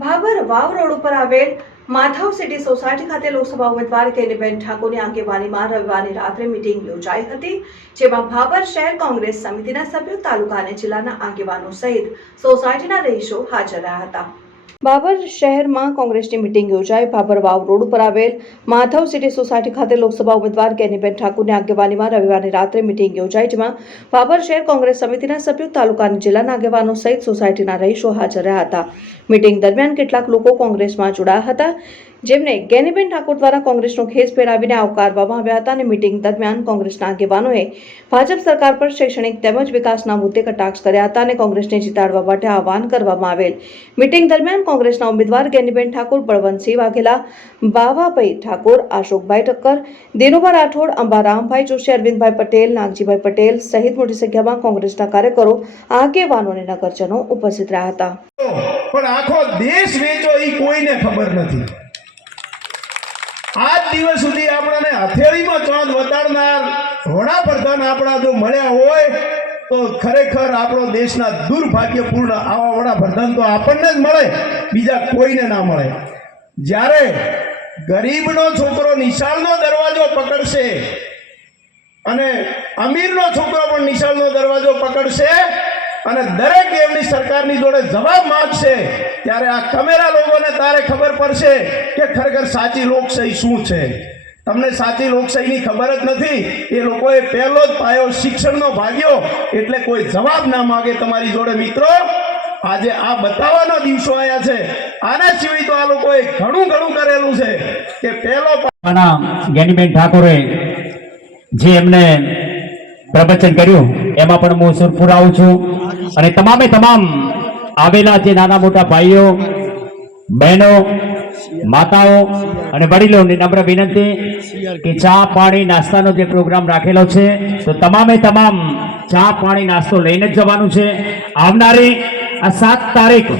ભાભર વાવ road ઉપર આવેલ Madhav city society ખાતે લોકસભા ઉમેદવાર કેલીબેન ઠાકોરની આગેવાનીમાં રવિવારની રાત્રે મીટિંગ યોજાઈ હતી, જેમાં ભાભર શહેર કોંગ્રેસ સમિતિના સભ્યો, તાલુકા અને જિલ્લાના આગેવાનો સહિત સોસાયટીના રહીશો હાજર રહ્યા હતા. બાબર શહેરમાં કોંગ્રેસની મિટિંગ યોજાઈ. બાબર વાવ રોડ ઉપર આવેલ માધવ સિટી સોસાયટી ખાતે લોકસભા ઉમેદવાર કેનીબેન ઠાકુરની આગેવાનીમાં રવિવારની રાત્રે મિટિંગ યોજાઈ, જેમાં બાબર શહેર કોંગ્રેસ સમિતિના સભ્યો, તાલુકાની જિલ્લાના આગેવાનો સહિત સોસાયટીના રહીશો હાજર રહ્યા હતા. મિટિંગ દરમિયાન કેટલાક લોકો કોંગ્રેસમાં જોડાયા હતા. જેમને ગેનીબેન ઠાકોર દ્વારા કોંગ્રેસનો ખેસ પહેરાવીને આવકારવામાં આવ્યા હતા અને મિટિંગ દરમિયાન કોંગ્રેસના આગેવાનોએ ભાજપ સરકાર પર શૈક્ષણિક તેમજ વિકાસના મુદ્દે કટાક્ષ કર્યા હતા અને કોંગ્રેસને જીતાડવા માટે આહવાન કરવામાં આવેલ. મિટિંગ દરમિયાન કોંગ્રેસના ઉમેદવાર ગેનીબેન ઠાકોર, બળવંતસિંહ વાઘેલા, બાવાભાઈ ઠાકોર અશોકભાઈ ઠક્કર દિનુભા રાઠોડ, અંબારામભાઈ જોશી, અરવિંદભાઈ પટેલ, નાગજીભાઈ પટેલ સહિત મોટી સંખ્યામાં કોંગ્રેસના કાર્યકરો, આગેવાનો અને નગરજનો ઉપસ્થિત રહ્યા હતા. પણ આખો દેશ વેચો એ કોઈને ખબર નથી. આજ દિવસ સુધી આપણાને હથેળીમાં ચાંદ વધારનાર વડાપ્રધાન આપણા જો મળ્યા હોય, તો ખરેખર આપણો દેશના દુર્ભાગ્યપૂર્ણ આવા વડાપ્રધાન તો આપણને જ મળે, બીજા કોઈને ના મળે. જ્યારે ગરીબનો છોકરો નિશાળનો દરવાજો પકડશે અને અમીરનો છોકરો પણ નિશાળનો દરવાજો પકડશે અને દરેક એમની સરકારની જોડે જવાબ માંગશે, ત્યારે આ કમેરા લોકોને તારે ખબર પડશે કે ખરેખર સાચી લોકશાહી શું છે. તમને સાચી લોકશાહીની ખબર જ નથી, એ લોકોએ પહેલો જ પાયો શિક્ષણનો ભાગ્યો, એટલે કોઈ જવાબ ના માગે તમારી જોડે મિત્રો. આજે આ બતાવવાનો દિવસો આવ્યા છે, આના સિવાય તો આ લોકોએ ઘણું ઘણું કરેલું છે કે પહેલો જ્ઞાનીબેન ઠાકોરે જે એમને પ્રવચન કર્યું એમાં પણ હું સુરપુર આવું છું. અને તમામે તમામ આવેલા જે નાના મોટા ભાઈઓ, બહેનો, માતાઓ અને વડીલોને નમ્ર વિનંતી કે ચા પાણી નાસ્તાનો જે પ્રોગ્રામ રાખેલો છે, તો તમામે તમામ ચા પાણી નાસ્તો લઈને જ જવાનું છે. આવનારી આ સાત તારીખ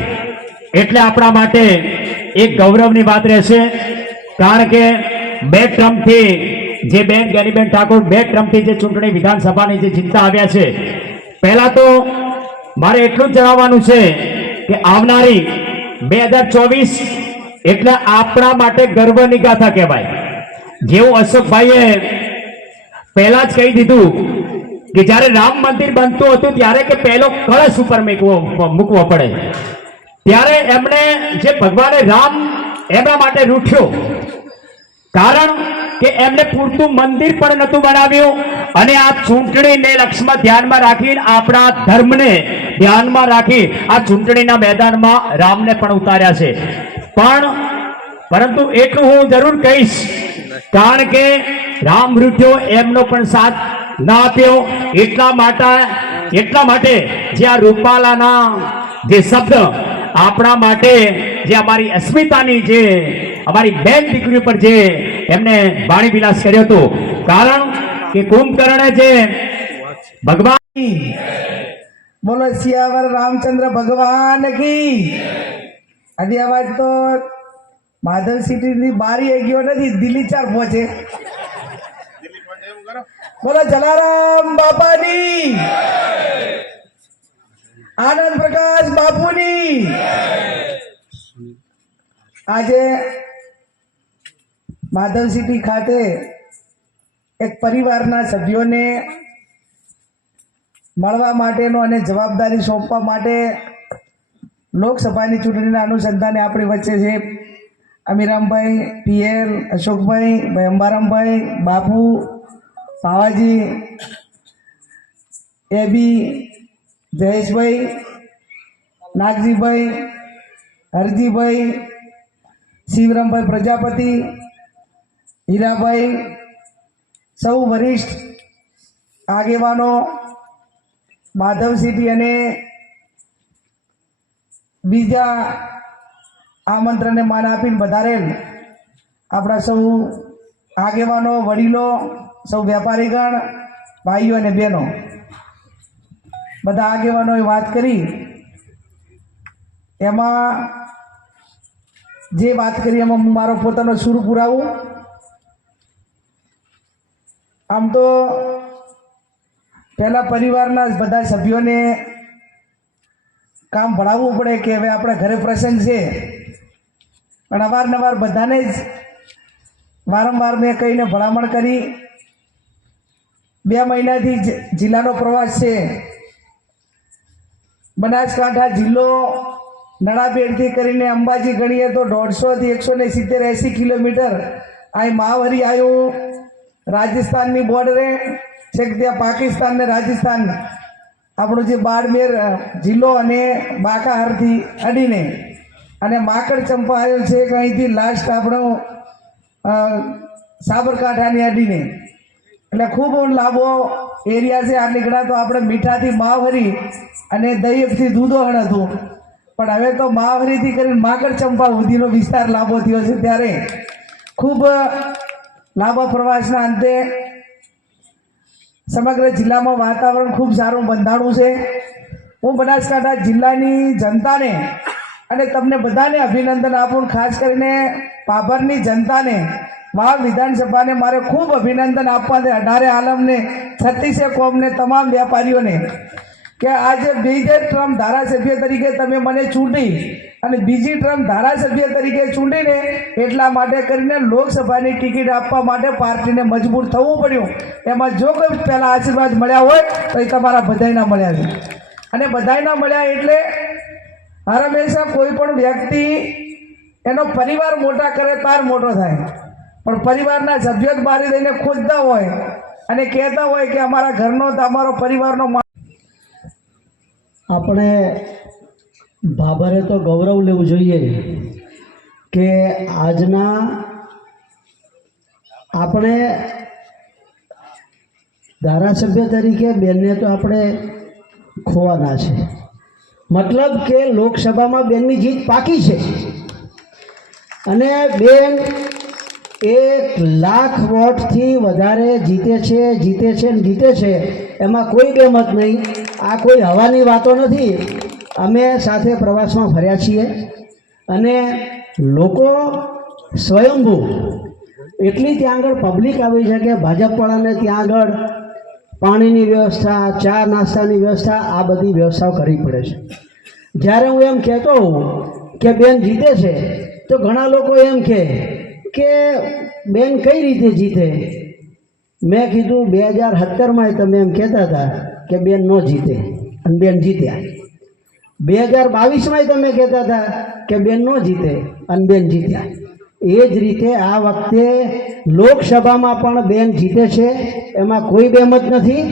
એટલે આપણા માટે એક ગૌરવની વાત રહેશે. કારણ કે બે ટ્રમ્પથી જે બેન જ્ઞાનીબેન ઠાકોર બે ટ્રમ્પથી જે ચૂંટણી વિધાનસભાની જે જીતતા આવ્યા છે, પહેલાં તો મારે એટલું જ જણાવવાનું છે કે આવનારી બે હજાર ચોવીસ એટલે આપણા માટે ગર્વની ગાથા કહેવાય. જેવું અશોકભાઈએ પહેલાં જ કહી દીધું કે જ્યારે રામ મંદિર બનતું હતું ત્યારે કે પહેલો કળશ ઉપર મૂકવો મૂકવો પડે. ત્યારે એમણે જે ભગવાને રામ એમના માટે રૂઠ્યો. કારણ કે એમને પૂરતું મંદિર પણ નહોતું બનાવ્યું. અને આ ચૂંટણીને લક્ષ્યમાં ધ્યાનમાં રાખીને આપણા ધર્મને ધ્યાનમાં રાખી આ ચૂંટણીના મેદાનમાં રામને પણ ઉતાર્યા છે. પણ પરંતુ એટલું હું જરૂર કહીશ, કારણ કે રામ રૂઠ્યો એમનો પણ સાથ ના આપ્યો. એટલા માટે એટલા માટે જે આ રૂપાલાના જે શબ્દ આપણા માટે જે અમારી અસ્મિતાની જે અમારી બેન દીકરી પર જે એમને વાણી વિલાસ કર્યો હતો. કારણ કે કુંભકર્ણે જે ભગવાન બોલો સિયાવર રામચંદ્ર ભગવાન કી હજી અવાજ તો માધવ સિટીની બારી એ ગયો નથી, દિલ્હી ચાર પહોંચે. બોલો, જલારામ બાપાની આનંદ પ્રકાશ બાપુની આજે માધવ સિટી ખાતે એક પરિવારના સભ્યોને મળવા માટેનો અને જવાબદારી સોંપવા માટે લોકસભાની ચૂંટણીના અનુસંધાને આપણી વચ્ચે છે અમીરામભાઈ, પીએલ, અશોકભાઈ, ભાઈ અંબારામભાઈ, બાપુ પાવાજી એબી, જયેશભાઈ, નાગજીભાઈ, હરજીભાઈ, શિવરામભાઈ પ્રજાપતિ હીરાભાઈ, સૌ વરિષ્ઠ આગેવાનો માધવ સિટી અને બીજા આમંત્રણને માન આપીને વધારેલ આપણા સૌ આગેવાનો, વડીલો, સૌ વેપારીગણ ભાઈઓ અને બહેનો. બધા આગેવાનોએ વાત કરી. એમાં જે વાત કરી એમાં હું મારો પોતાનો સુર પુરાવું. આમ તો પહેલા પરિવારના બધા સભ્યોને કામ ભણાવવું પડે કે હવે આપણે ઘરે પ્રસંગ છે. પણ અવારનવાર બધાને જ વારંવાર મેં કહીને ભલામણ કરી. બે મહિનાથી જિલ્લાનો પ્રવાસ છે. બનાસકાંઠા જિલ્લો નડાપેડથી કરીને અંબાજી ગણીએ તો દોઢસોથી એકસો ને સિત્તેર એંસી કિલોમીટર અહીં મહાવરી આવ્યું રાજસ્થાનની બોર્ડરે છેક ત્યાં પાકિસ્તાન ને રાજસ્થાન. આપણું જે બાડમેર જિલ્લો અને બાકાહારથી અડીને અને માકડ ચંપા આવ્યો છે કે અહીંથી લાસ્ટ આપણો સાબરકાંઠાની અડીને. એટલે ખૂબ લાંબો એરિયા છે. આ નીકળ્યા તો આપણે મીઠાથી માવરી અને દહીંથી દૂધોહણ હતું. પણ હવે તો માવરીથી કરીને માકડ ચંપા સુધીનો વિસ્તાર લાંબો થયો છે. ત્યારે ખૂબ લાંબા પ્રવાસના અંતે સમગ્ર જિલ્લામાં વાતાવરણ ખૂબ સારું બંધાણું છે. હું બનાસકાંઠા જિલ્લાની જનતાને અને તમને બધાને અભિનંદન આપું ખાસ કરીને પાભરની જનતાને, વાવ વિધાનસભાને મારે ખૂબ અભિનંદન આપવા છે અઢારે આલમને, છત્રીસે કોમને, તમામ વેપારીઓને. કે આજે બીજે ટ્રમ્પ ધારાસભ્ય તરીકે તમે મને ચૂંટી અને બીજી ટ્રમ્પ ધારાસભ્ય તરીકે ચૂંટીને એટલા માટે કરીને લોકસભાની ટિકિટ આપવા માટે પાર્ટીને મજબૂર થવું પડ્યું. એમાં જો કોઈ પહેલાં આશીર્વાદ મળ્યા હોય, તો એ તમારા બધાયના મળ્યા છે. અને બધાયના મળ્યા એટલે હર હંમેશા કોઈ પણ વ્યક્તિ એનો પરિવાર મોટા કરે તાર મોટો થાય. પણ પરિવારના સભ્યો જ મારી દઈને ખોજતા હોય અને કહેતા હોય કે અમારા ઘરનો તમારો પરિવારનો આપણે બાબરે તો ગૌરવ લેવું જોઈએ કે આજના આપણે ધારાસભ્ય તરીકે બેનને તો આપણે ખોવાના છે. મતલબ કે લોકસભામાં બેનની જીત પાકી છે. અને બેન એક લાખ વોટથી વધારે જીતે છે જીતે છે ને જીતે છે, એમાં કોઈ બેમત નહીં. આ કોઈ હવાની વાતો નથી. અમે સાથે પ્રવાસમાં ફર્યા છીએ અને લોકો સ્વયંભૂ એટલી ત્યાં આગળ પબ્લિક આવી છે કે ભાજપવાળાને ત્યાં આગળ પાણીની વ્યવસ્થા, ચા નાસ્તાની વ્યવસ્થા, આ બધી વ્યવસ્થાઓ કરવી પડે છે. જ્યારે હું એમ કહેતો હોઉં કે બેન જીતે છે, તો ઘણા લોકો એમ કહે કે બેન કઈ રીતે જીતે? મેં કીધું, બે હજાર સત્તરમાં તમે એમ કહેતા હતા કે બેન ન જીતે અને બેન જીત્યા. બે હજાર બાવીસમાં તમે કહેતા હતા કે બેન ન જીતે અને બેન જીત્યા. એ જ રીતે આ વખતે લોકસભામાં પણ બેન જીતે છે, એમાં કોઈ બેમત નથી.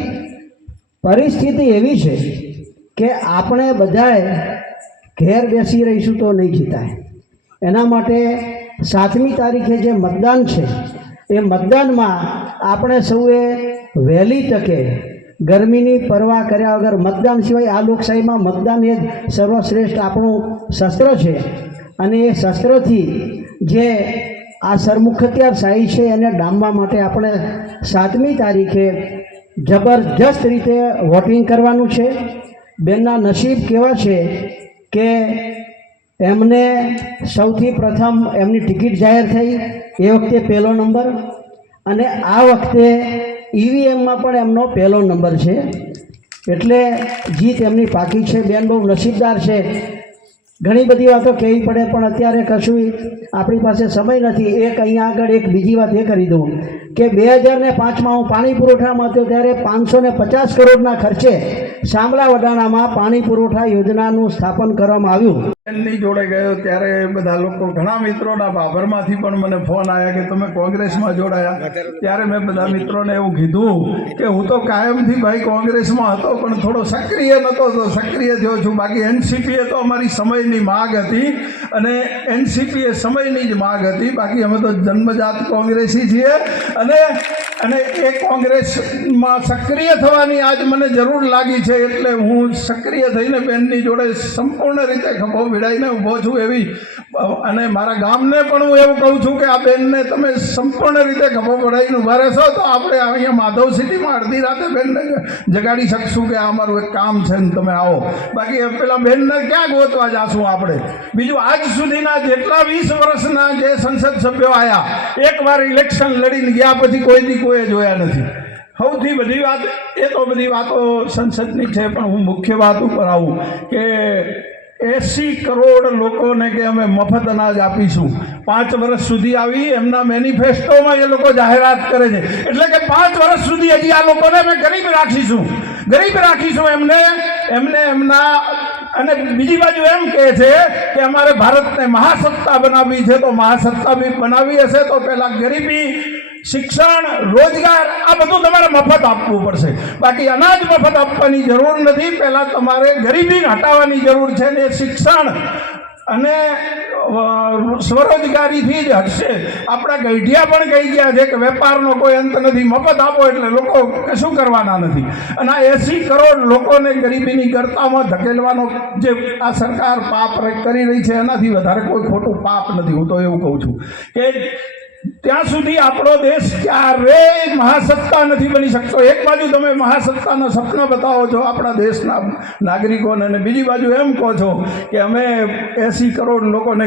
પરિસ્થિતિ એવી છે કે આપણે બધાએ ઘેર બેસી રહીશું તો નહીં જીતાય. એના માટે સાતમી તારીખે જે મતદાન છે, એ મતદાનમાં આપણે સૌએ વહેલી તકે ગરમીની પરવા કર્યા વગર મતદાન સિવાય આ લોકશાહીમાં મતદાન એ જ સર્વશ્રેષ્ઠ આપણું શસ્ત્ર છે. અને એ શસ્ત્રથી જે આ સરમુખત્યાર શાહી છે એને ડામવા માટે આપણે સાતમી તારીખે જબરજસ્ત રીતે વોટિંગ કરવાનું છે. બેનના નસીબ કેવા છે કે એમને સૌથી પ્રથમ એમની ટિકિટ જાહેર થઈ એ વખતે પહેલો નંબર અને આ વખતે ઈવીએમમાં પણ એમનો પહેલો નંબર છે. એટલે જીત એમની પાકી છે. બેન બહુ નસીબદાર છે. ઘણી બધી વાતો કહેવી પડે, પણ અત્યારે કશું આપણી પાસે સમય નથી. એક અહીંયા આગળ એક બીજી વાત એ કરી દઉં. કે બે હજાર ને પાંચમાં હું પાણી પુરવઠામાં હતો ત્યારે પાંચસો ને પચાસ કરોડના ખર્ચે શામલા વડાણામાં પાણી પુરવઠા યોજનાનું સ્થાપન કરવામાં આવ્યું. એમની જોડે ગયો ત્યારે બધા લોકો, ઘણા મિત્રોના બાભરમાંથી પણ મને ફોન આવ્યા કે તમે કોંગ્રેસમાં જોડાયા. ત્યારે મેં બધા મિત્રોને એવું કીધું કે હું તો કાયમથી ભાઈ કોંગ્રેસમાં હતો, પણ થોડો સક્રિય નહોતો તો સક્રિય થયો છું. બાકી એનસીપીએ તો અમારી સમયની માગ હતી અને એનસીપીએ સમયની જ માગ હતી. બાકી અમે તો જન્મજાત કોંગ્રેસી છીએ અને અને એ કોંગ્રેસમાં સક્રિય થવાની આજ મને જરૂર લાગી છે એટલે હું સક્રિય થઈને બેનની જોડે સંપૂર્ણ રીતે ખભો ભીડાઈને ઊભો છું એવી અને મારા ગામને પણ હું એવું કહું છું કે આ બેનને તમે સંપૂર્ણ રીતે ખભો પડાવીને ઊભા રહેશો તો આપણે અહીંયા માધવ સિટીમાં અડધી રાતે બેનને જગાડી શકશું કે આ અમારું એક કામ છે ને તમે આવો. બાકી પેલા બેનને ક્યાં ગોતવા જાશું આપણે? બીજું આજ સુધીના જેટલા વીસ વર્ષના જે સંસદ સભ્યો આવ્યા એકવાર ઇલેક્શન લડીને ગયા પછી કોઈથી કોઈ જોયા નથી. સૌથી બધી વાત, એ તો બધી વાતો સંસદની છે, પણ હું મુખ્ય વાત ઉપર આવું કે એસી કરોડ લોકોને કે અમે મફત અનાજ આપીશું. પાંચ વર્ષ સુધી આવી એમના મેનિફેસ્ટોમાં એ લોકો જાહેરાત કરે છે. એટલે કે પાંચ વર્ષ સુધી હજી આ લોકોને અમે ગરીબ રાખીશું. ગરીબ રાખીશું એમને એમને એમના અને બીજી બાજુ એમ કહે છે કે અમારે ભારતને મહાસત્તા બનાવવી છે, તો મહાસત્તા બી બનાવવી હશે, તો પહેલાં ગરીબી, શિક્ષણ, રોજગાર, આ બધું તમારે મફત આપવું પડશે. બાકી અનાજ મફત આપવાની જરૂર નથી પહેલાં તમારે ગરીબી હટાવવાની જરૂર છે ને શિક્ષણ અને સ્વરોજગારીથી જ હટશે. આપણા ગઈઢિયા પણ કહી ગયા છે કે વેપારનો કોઈ અંત નથી. મફત આપો એટલે લોકો કશું કરવાના નથી. અને આ એસી કરોડ લોકોને ગરીબીની ગરતામાં ધકેલવાનો જે આ સરકાર પાપ કરી રહી છે, એનાથી વધારે કોઈ ખોટું પાપ નથી. હું તો એવું કહું છું કે ત્યાં સુધી આપણો દેશ ક્યારેય મહાસત્તા નથી બની શકતો. એક બાજુ તમે મહાસત્તાના સપના બતાવો છો આપણા દેશના નાગરિકોને, અને બીજી બાજુ એમ કહો છો કે અમે એસી કરોડ લોકોને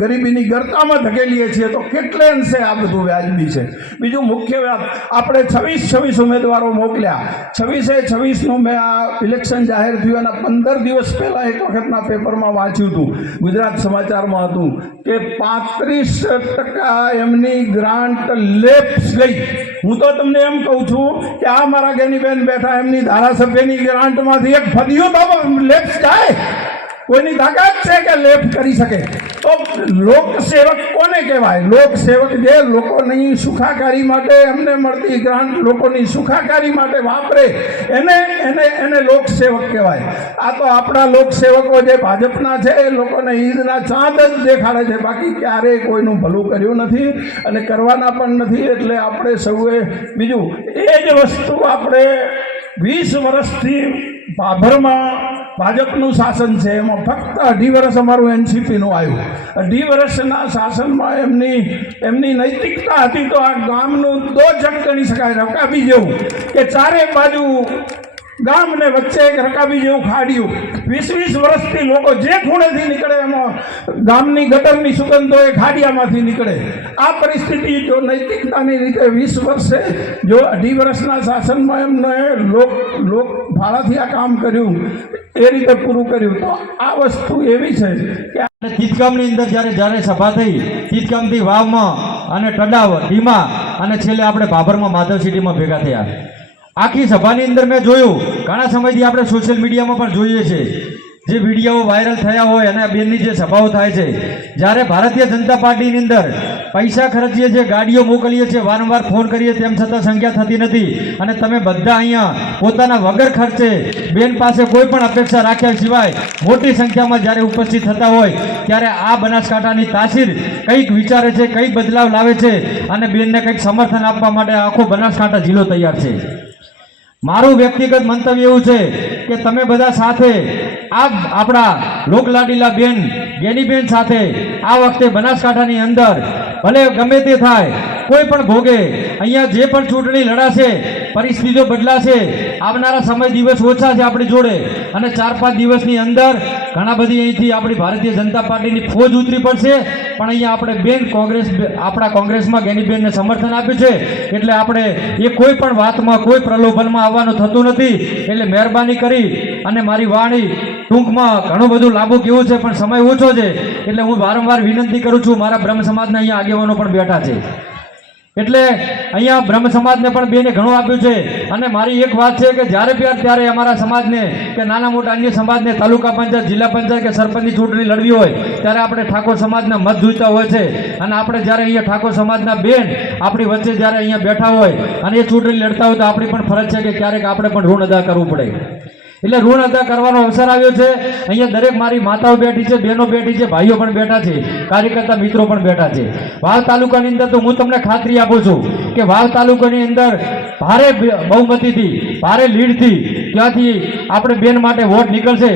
ગરીબીની ગરતામાં ધકેલીએ છીએ, તો કેટલે અંશે આ બધું વ્યાજબી છે? બીજું મુખ્ય વાત, આપણે છવ્વીસ છવ્વીસ ઉમેદવારો મોકલ્યા. છવ્વીસે છવ્વીસનું મેં આ ઇલેક્શન જાહેર થયું એના પંદર દિવસ પહેલાં એક વખતના પેપરમાં વાંચ્યું હતું ગુજરાત સમાચારમાં હતું કે પાંત્રીસ ટકા એમની ગ્રાન્ટ લેપ્સ ગઈ. હું તો તમને એમ કહું છું કે આ મારા ગેનીબેન બેઠા એમની ધારાસભ્યની ગ્રાન્ટમાંથી એક ફદિયો લેપ્સ જાય. કોઈની તાકાત છે કે લેપ કરી શકે? તો લોકસેવક કોને કહેવાય? લોકસેવક જે લોકોની સુખાકારી માટે એમને મળતી ગ્રાન્ટ, લોકોની સુખાકારી માટે વાપરે, એને એને એને લોકસેવક કહેવાય. આ તો આપણા લોકસેવકો જે ભાજપના છે, એ લોકોને ઈદના ચાંદ જ દેખાડે છે. બાકી ક્યારેય કોઈનું ભલું કર્યું નથી અને કરવાના પણ નથી. એટલે આપણે સૌએ બીજું, એ જ વસ્તુ આપણે વીસ વર્ષથી ભાભરમાં ભાજપનું શાસન છે, એમાં ફક્ત અઢી વર્ષ અમારું એનસીપીનું આવ્યું. અઢી વર્ષના શાસનમાં એમની એમની નૈતિકતા હતી તો આ ગામનું દો જણ ગણી શકાય, રકાબી જેવું. કે ચારે બાજુ ગામને વચ્ચે એક રકાબી જેવું ખાડ્યું. વીસ વીસ વર્ષથી લોકો જે ખૂણેથી નીકળે એમાં ગામની ગટરની સુગંધો એ ખાડિયામાંથી નીકળે. આ પરિસ્થિતિ જો નૈતિકતાની રીતે વીસ વર્ષે, જો અઢી વર્ષના શાસનમાં એમને લોક લોક ભાડાથી આ કામ કર્યું, એ રીતે પૂરું કર્યું, તો આ વસ્તુ એવી છે કે તીતકામની અંદર જ્યારે જ્યારે સભા થઈ તીતકામથી વાવમાં અને ટડાવ ધીમા અને છેલ્લે આપણે ભાભરમાં માધવ સિટીમાં ભેગા થયા. આખી સભાની અંદર મેં જોયું. ઘણા સમયથી આપણે સોશિયલ મીડિયામાં પણ જોઈએ છે. જે વીડિયો વાયરલ થયા હોય અને બેનની જે સભાઓ થાય છે. જ્યારે ભારતીય જનતા પાર્ટીની અંદર પૈસા ખર્ચીએ છીએ ગાડીઓ મોકલીએ છીએ, વારંવાર ફોન કરીએ, તેમ છતાં સંખ્યા થતી નથી. અને તમે બધા અહીંયા પોતાના વગર ખર્ચે બેન પાસે કોઈ પણ અપેક્ષા રાખ્યા સિવાય મોટી સંખ્યામાં જ્યારે ઉપસ્થિત થતા હોય, ત્યારે આ બનાસકાંઠાની તાસીર કંઈક વિચારે છે, કંઈક બદલાવ લાવે છે અને બેનને કંઈક સમર્થન આપવા માટે આખો બનાસકાંઠા જિલ્લો તૈયાર છે. મારું વ્યક્તિગત મંતવ્ય એવું છે કે તમે બધા સાથે આ આપણા લોકલાડીલા બેન ગેનીબેન સાથે આ વખતે બનાસકાંઠાની અંદર ભલે ગમે તે થાય, કોઈ પણ ભોગે, અહીંયા જે પણ ચૂંટણી લડાશે, પરિસ્થિતિઓ બદલાશે, આવનારા સમય દિવસ ઓછા છે આપણી જોડે, અને ચાર પાંચ દિવસની અંદર ઘણા બધી અહીંથી આપણી ભારતીય જનતા પાર્ટીની ફોજ ઉતરી પડશે, પણ અહીંયા આપણે બેન કોંગ્રેસ, આપણા કોંગ્રેસમાં ગેનીબેનને સમર્થન આપ્યું છે, એટલે આપણે એ કોઈ પણ વાતમાં, કોઈ પ્રલોભનમાં આવવાનું થતું નથી, એટલે મહેરબાની કરી અને મારી વાણી ટૂંકમાં ઘણું બધું લાંબુ કેવું છે, પણ સમય ઓછો છે, એટલે હું વારંવાર વિનંતી કરું છું, મારા બ્રહ્મ સમાજના અહીંયા આગેવાનો પણ બેઠા છે. એટલે અહીંયા બ્રહ્મ સમાજને પણ બેને ઘણું આપ્યું છે, અને મારી એક વાત છે કે જ્યારે પ્યાર ત્યારે અમારા સમાજને કે નાના મોટા અન્ય સમાજને, તાલુકા પંચાયત, જિલ્લા પંચાયત કે સરપંચની ચૂંટણી લડવી હોય, ત્યારે આપણે ઠાકોર સમાજના મત જોઈતા હોય છે, અને આપણે જ્યારે અહીંયા ઠાકોર સમાજના બેન આપણી વચ્ચે જ્યારે અહીંયા બેઠા હોય, અને એ ચૂંટણી લડતા હોય, તો આપણી પણ ફરજ છે કે ક્યારેક આપણે પણ ઋણ અદા કરવું પડે. એટલે ઋણ અદા કરવાનો અવસર આવ્યો છે. અહીંયા દરેક મારી માતાઓ બેઠી છે, બહેનો બેઠી છે, ભાઈઓ પણ બેઠા છે, કાર્યકર્તા મિત્રો પણ બેઠા છે. વાવ તાલુકાની અંદર તો હું તમને ખાતરી આપું છું કે વાવ તાલુકાની અંદર ભારે બહુમતીથી, ભારે લીડથી ત્યાંથી આપણે બેન માટે વોટ નીકળશે.